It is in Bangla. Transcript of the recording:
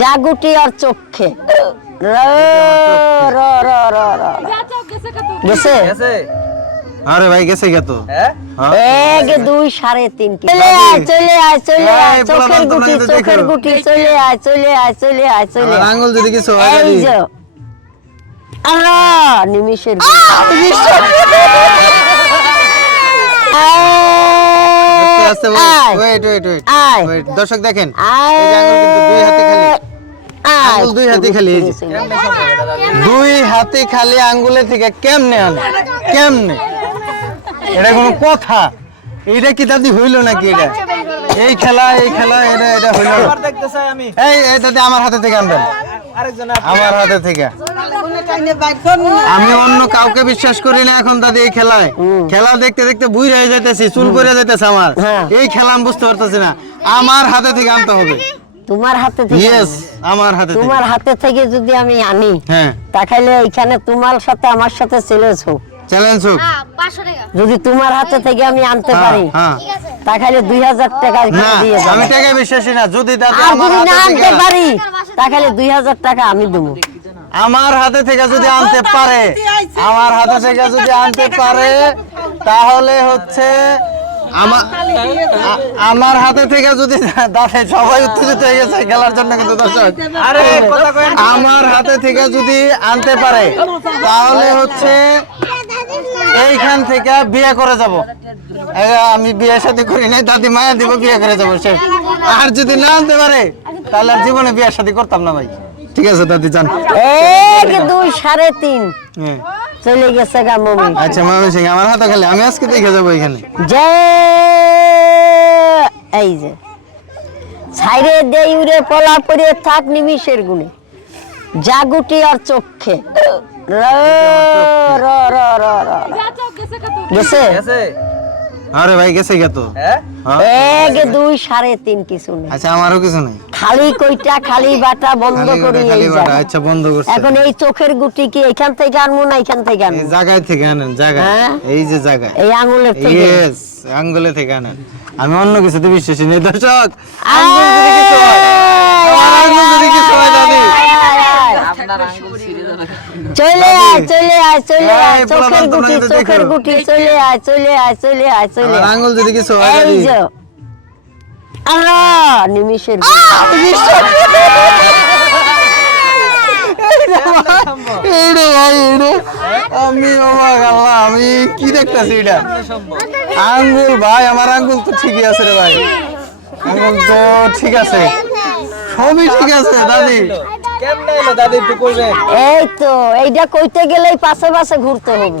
জাগুটি আর চোখে র র র র র। র। গেছে? গেছে। আরে ভাই গেছে গে তো? হ্যাঁ? হ্যাঁ? এক দুই সাড়ে তিন চলে আয় চলে আয় চলে আয়। চোখের গুটি চোখের গুটি চলে আয় চলে আয় চলে আয় চলে। আঙ্গুল যদি কিছু হয় এই যে। আল্লাহ নিমিষের আস্তে আস্তে আয়, ওয়েট ওয়েট ওয়েট দর্শক দেখেন। এই আঙ্গুল কিন্তু। আঙ্গুল দুই হাতে খালি এই যে। দুই হাতে খালি আঙ্গুলে থেকে কেমনে আনে? কেমনে? এটা কোনো কথা। এটা কি দাদি হইল নাকি এটা? এই খেলা এই খেলা এটা এটা হইল না। আবার দেখতে চাই আমি এই এই দাদি আমার হাতে থেকে আনবেন। আমার হাতে থেকে। আমি অন্য কাউকে বিশ্বাস করি না এখন দাদি এই খেলায়। খেলা দেখতে দেখতে বুই হয়ে যাইতেছি চুল করে যাইতেছে আমার। হ্যাঁ। এই খেলা আমি বুঝতে পারতেছি না। আমার হাতে থেকে আনতে হবে। তোমার হাতে থেকে ইয়েস আমার হাতে তোমার হাতে থেকে যদি আমি আনি হ্যাঁ। তাহলে এখানে তোমার সাথে আমার সাথে চ্যালেঞ্জ হোক। চ্যালেঞ্জ হোক। টাকা। যদি তোমার হাতে থেকে আমি আনতে হ্যাঁ, পারি হ্যাঁ। তাহলে দুই হাজার টাকা দিয়ে আমি টাকা বিশ্বাসী না। যদি যদি না আনতে পারি তাহলে দুই হাজার টাকা আমি দেবো। আমার হাতে থেকে যদি আনতে পারে আমার হাতে থেকে যদি আনতে পারে তাহলে হচ্ছে আমার হাতে থেকে যদি দাদা সবাই উত্তেজিত হয়ে গেছে খেলার জন্য কিন্তু দর্শক। আমার হাতে থেকে যদি আনতে পারে তাহলে হচ্ছে এইখান থেকে বিয়ে করে যাব। আমি বিয়ে সাথে করি নাই দাদি মায়া দিব বিয়ে করে যাব সে। আর যদি না আনতে পারে তাহলে আর জীবনে বিয়ে সাথে করতাম না ভাই। ঠিক আছে দাদি যান। এক দুই সাড়ে তিন। হ্যাঁ। চলে গেছে গা মমি আচ্ছা মামি সিং আমার হাতে খালি আমি আজকে দেখে যাব এখানে। যে এই যে ছাইরে দেই উড়ে পলা পরে থাক নিমিষের গুণে। জাগুটি আর চোখে। র র র র র। গেছে? গেছে। আরে ভাই গেছে গে তো। হ্যাঁ? হ্যাঁ? এক দুই সাড়ে তিন কিছু নেই। আচ্ছা আমারও কিছু নাই। খালি কইটা খালি বাটা বন্ধ করি খালি এই বাটা। আচ্ছা বন্ধ করছে। এখন এই চোখের গুটি কি এখান থেকে আনব না এখান থেকে এই আনব জায়গায় থেকে আনেন জায়গায়। হ্যাঁ? এই যে জায়গায়। এই আঙুলের থেকে। ইয়েস আঙ্গুলে থেকে আনেন। আমি অন্য কিছুতে বিশ্বাসী নেই দর্শক। আঙ্গুল যদি কিছু হয় আমার আঙ্গুল যদি কিছু হয় দাদি? চলে আয় চলে আয় চলে আয়। চোখের গুটি চোখের। গুটি চলে আয় চলে আয় চলে আয় চলে আঙ্গুল যদি কিছু হয় এই দাদি? নিমিষের এইরে আমি কি দেখতেছি এটা আঙ্গুল ভাই আমার আঙ্গুল তো ঠিকই আছে রে ভাই। আঙ্গুল তো ঠিক আছে। সবই ঠিক আছে দাদি। এই তো এইটা কইতে গেলেই পাশে পাশে ঘুরতে হবে।